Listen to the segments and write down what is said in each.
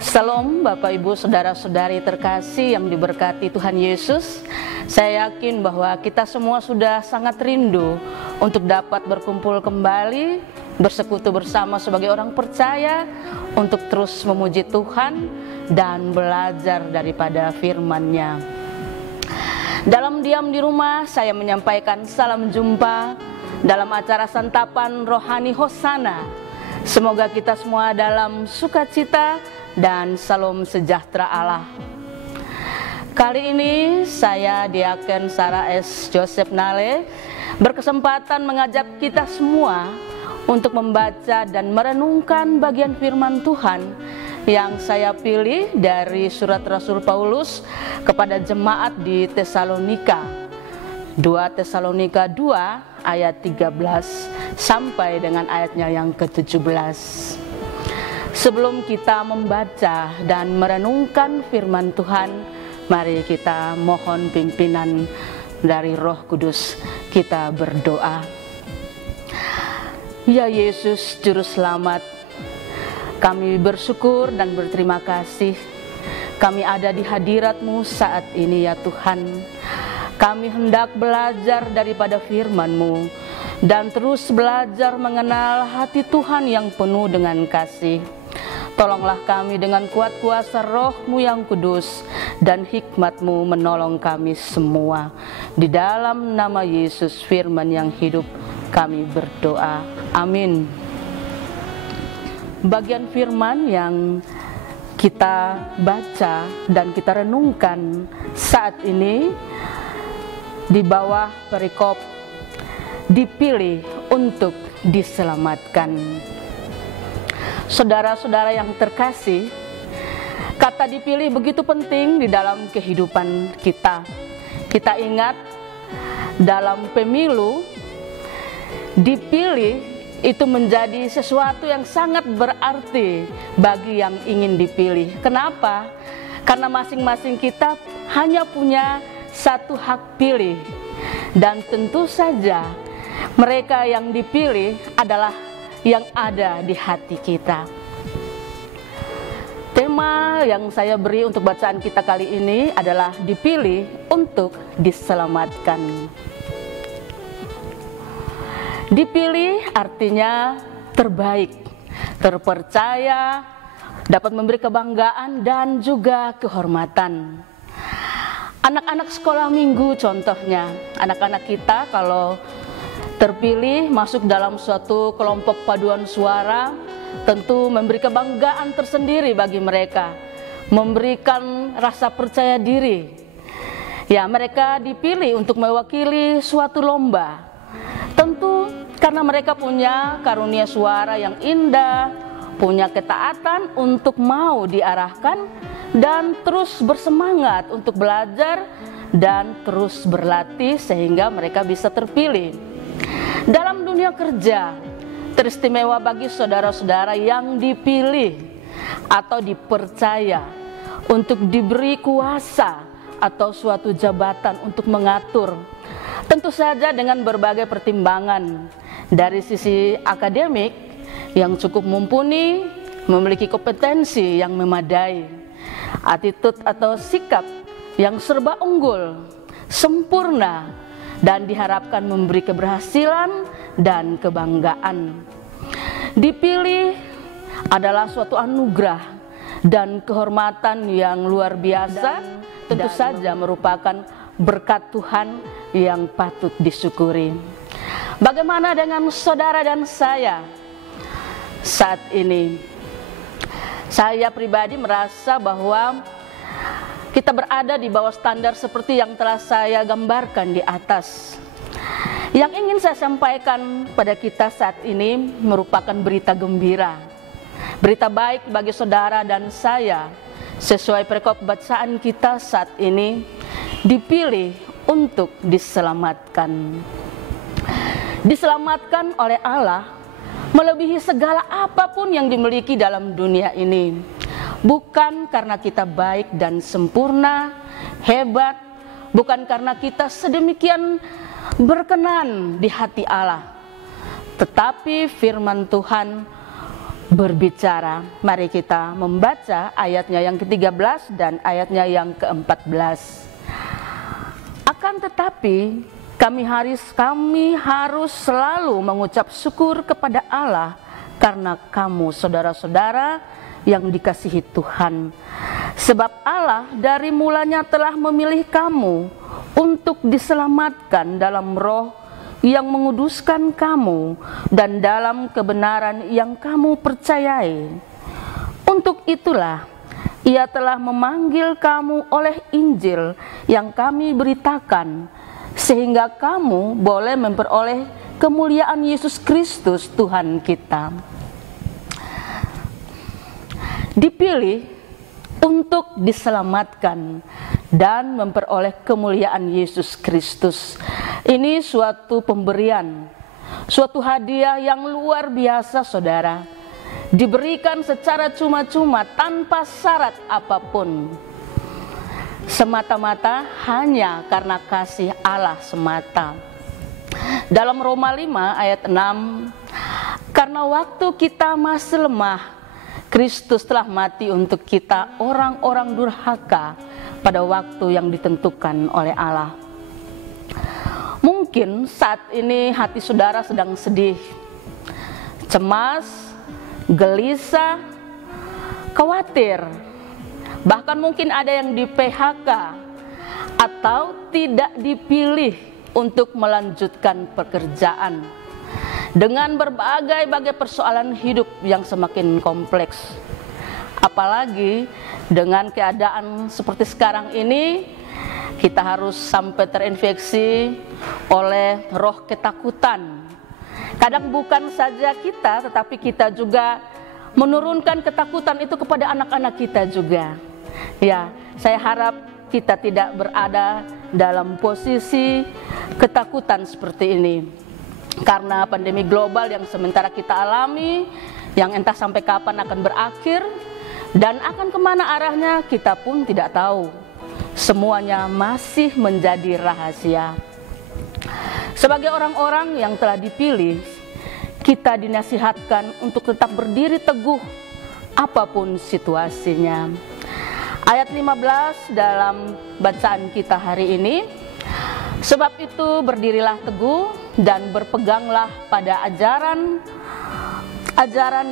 Salam Bapak Ibu Saudara-saudari terkasih yang diberkati Tuhan Yesus. Saya yakin bahwa kita semua sudah sangat rindu untuk dapat berkumpul kembali, bersekutu bersama sebagai orang percaya, untuk terus memuji Tuhan dan belajar daripada firman-Nya. Dalam diam di rumah, saya menyampaikan salam jumpa dalam acara santapan rohani Hosana. Semoga kita semua dalam sukacita dan salam sejahtera Allah. Kali ini saya Diaken Sarah S. Joseph Nale berkesempatan mengajak kita semua untuk membaca dan merenungkan bagian firman Tuhan yang saya pilih dari surat Rasul Paulus kepada jemaat di Tesalonika. 2 Tesalonika 2 ayat 13 sampai dengan ayatnya yang ke-17. Sebelum kita membaca dan merenungkan firman Tuhan, mari kita mohon pimpinan dari Roh Kudus. Kita berdoa. Ya Yesus Juru Selamat, kami bersyukur dan berterima kasih kami ada di hadirat-Mu saat ini ya Tuhan. Kami hendak belajar daripada firman-Mu dan terus belajar mengenal hati Tuhan yang penuh dengan kasih. Tolonglah kami dengan kuat kuasa Roh-Mu yang kudus dan hikmat-Mu menolong kami semua. Di dalam nama Yesus firman yang hidup kami berdoa. Amin. Bagian firman yang kita baca dan kita renungkan saat ini di bawah perikop dipilih untuk diselamatkan. Saudara-saudara yang terkasih, kata dipilih begitu penting di dalam kehidupan kita. Kita ingat dalam pemilu, dipilih itu menjadi sesuatu yang sangat berarti bagi yang ingin dipilih. Kenapa? Karena masing-masing kita hanya punya satu hak pilih. Dan tentu saja mereka yang dipilih adalah yang ada di hati kita. Tema yang saya beri untuk bacaan kita kali ini adalah dipilih untuk diselamatkan. Dipilih artinya terbaik, terpercaya, dapat memberi kebanggaan dan juga kehormatan. Anak-anak sekolah minggu contohnya, anak-anak kita kalau terpilih masuk dalam suatu kelompok paduan suara, tentu memberi kebanggaan tersendiri bagi mereka, memberikan rasa percaya diri. Ya, mereka dipilih untuk mewakili suatu lomba. Tentu karena mereka punya karunia suara yang indah, punya ketaatan untuk mau diarahkan dan terus bersemangat untuk belajar dan terus berlatih sehingga mereka bisa terpilih. Dalam dunia kerja, teristimewa bagi saudara-saudara yang dipilih atau dipercaya untuk diberi kuasa atau suatu jabatan untuk mengatur. Tentu saja dengan berbagai pertimbangan dari sisi akademik yang cukup mumpuni, memiliki kompetensi yang memadai, attitude atau sikap yang serba unggul, sempurna, dan diharapkan memberi keberhasilan dan kebanggaan. Dipilih adalah suatu anugerah dan kehormatan yang luar biasa, tentu saja merupakan berkat Tuhan yang patut disyukuri. Bagaimana dengan saudara dan saya saat ini? Saya pribadi merasa bahwa kita berada di bawah standar seperti yang telah saya gambarkan di atas. Yang ingin saya sampaikan pada kita saat ini merupakan berita gembira. Berita baik bagi saudara dan saya, sesuai perikop bacaan kita saat ini, dipilih untuk diselamatkan. Diselamatkan oleh Allah melebihi segala apapun yang dimiliki dalam dunia ini. Bukan karena kita baik dan sempurna, hebat, bukan karena kita sedemikian berkenan di hati Allah, tetapi firman Tuhan berbicara. Mari kita membaca ayatnya yang ke-13 dan ayatnya yang ke-14. Akan tetapi kami harus selalu mengucap syukur kepada Allah karena kamu saudara-saudara yang dikasihi Tuhan. Sebab Allah dari mulanya telah memilih kamu untuk diselamatkan dalam roh yang menguduskan kamu dan dalam kebenaran yang kamu percayai. Untuk itulah Ia telah memanggil kamu oleh Injil yang kami beritakan, sehingga kamu boleh memperoleh kemuliaan Yesus Kristus Tuhan kita. Dipilih untuk diselamatkan dan memperoleh kemuliaan Yesus Kristus. Ini suatu pemberian, suatu hadiah yang luar biasa, saudara. Diberikan secara cuma-cuma tanpa syarat apapun. Semata-mata hanya karena kasih Allah semata. Dalam Roma 5 ayat 6, karena waktu kita masih lemah, Kristus telah mati untuk kita orang-orang durhaka pada waktu yang ditentukan oleh Allah. Mungkin saat ini hati saudara sedang sedih, cemas, gelisah, khawatir, bahkan mungkin ada yang di PHK atau tidak dipilih untuk melanjutkan pekerjaan dengan berbagai persoalan hidup yang semakin kompleks. Apalagi dengan keadaan seperti sekarang ini, kita harus sampai terinfeksi oleh roh ketakutan. Kadang bukan saja kita, tetapi kita juga menurunkan ketakutan itu kepada anak-anak kita juga. Ya, saya harap kita tidak berada dalam posisi ketakutan seperti ini. Karena pandemi global yang sementara kita alami, yang entah sampai kapan akan berakhir, dan akan kemana arahnya kita pun tidak tahu. Semuanya masih menjadi rahasia. Sebagai orang-orang yang telah dipilih, kita dinasihatkan untuk tetap berdiri teguh apapun situasinya. Ayat 15 dalam bacaan kita hari ini, sebab itu berdirilah teguh dan berpeganglah pada ajaran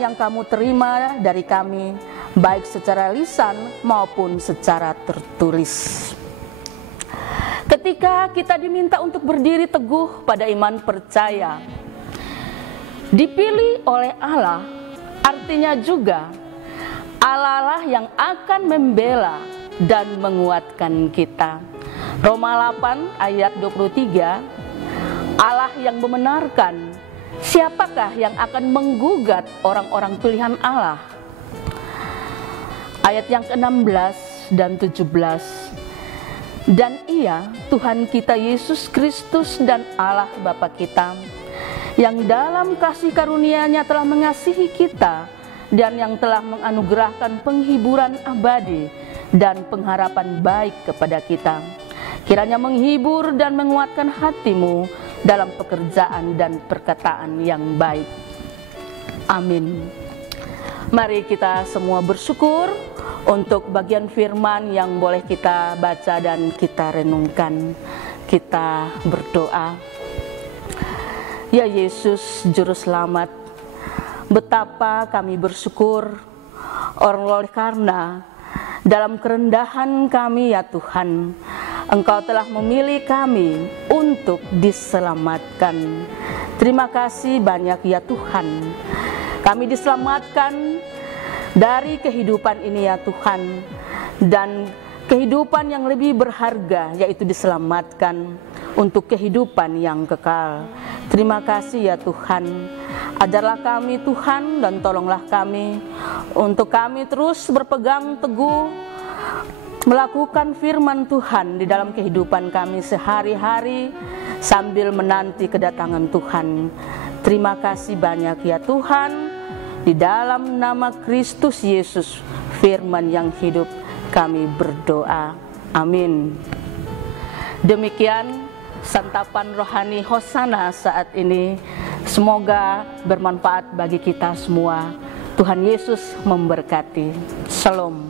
yang kamu terima dari kami, baik secara lisan maupun secara tertulis. Ketika kita diminta untuk berdiri teguh pada iman percaya, dipilih oleh Allah, artinya juga Allah lah yang akan membela dan menguatkan kita. Roma 8 ayat 23, Allah yang membenarkan, siapakah yang akan menggugat orang-orang pilihan Allah? Ayat yang ke-16 dan 17, dan Ia, Tuhan kita Yesus Kristus dan Allah Bapa kita, yang dalam kasih karunia-Nya telah mengasihi kita dan yang telah menganugerahkan penghiburan abadi dan pengharapan baik kepada kita, kiranya menghibur dan menguatkan hatimu dalam pekerjaan dan perkataan yang baik. Amin. Mari kita semua bersyukur untuk bagian firman yang boleh kita baca dan kita renungkan. Kita berdoa. Ya Yesus Juru Selamat, betapa kami bersyukur oleh karena dalam kerendahan kami ya Tuhan, Engkau telah memilih kami untuk diselamatkan. Terima kasih banyak ya Tuhan. Kami diselamatkan dari kehidupan ini ya Tuhan, dan kehidupan yang lebih berharga, yaitu diselamatkan untuk kehidupan yang kekal. Terima kasih ya Tuhan. Ajarlah kami Tuhan dan tolonglah kami untuk kami terus berpegang teguh melakukan firman Tuhan di dalam kehidupan kami sehari-hari sambil menanti kedatangan Tuhan. Terima kasih banyak ya Tuhan. Di dalam nama Kristus Yesus, firman yang hidup, kami berdoa. Amin. Demikian santapan rohani Hosana saat ini. Semoga bermanfaat bagi kita semua. Tuhan Yesus memberkati. Shalom.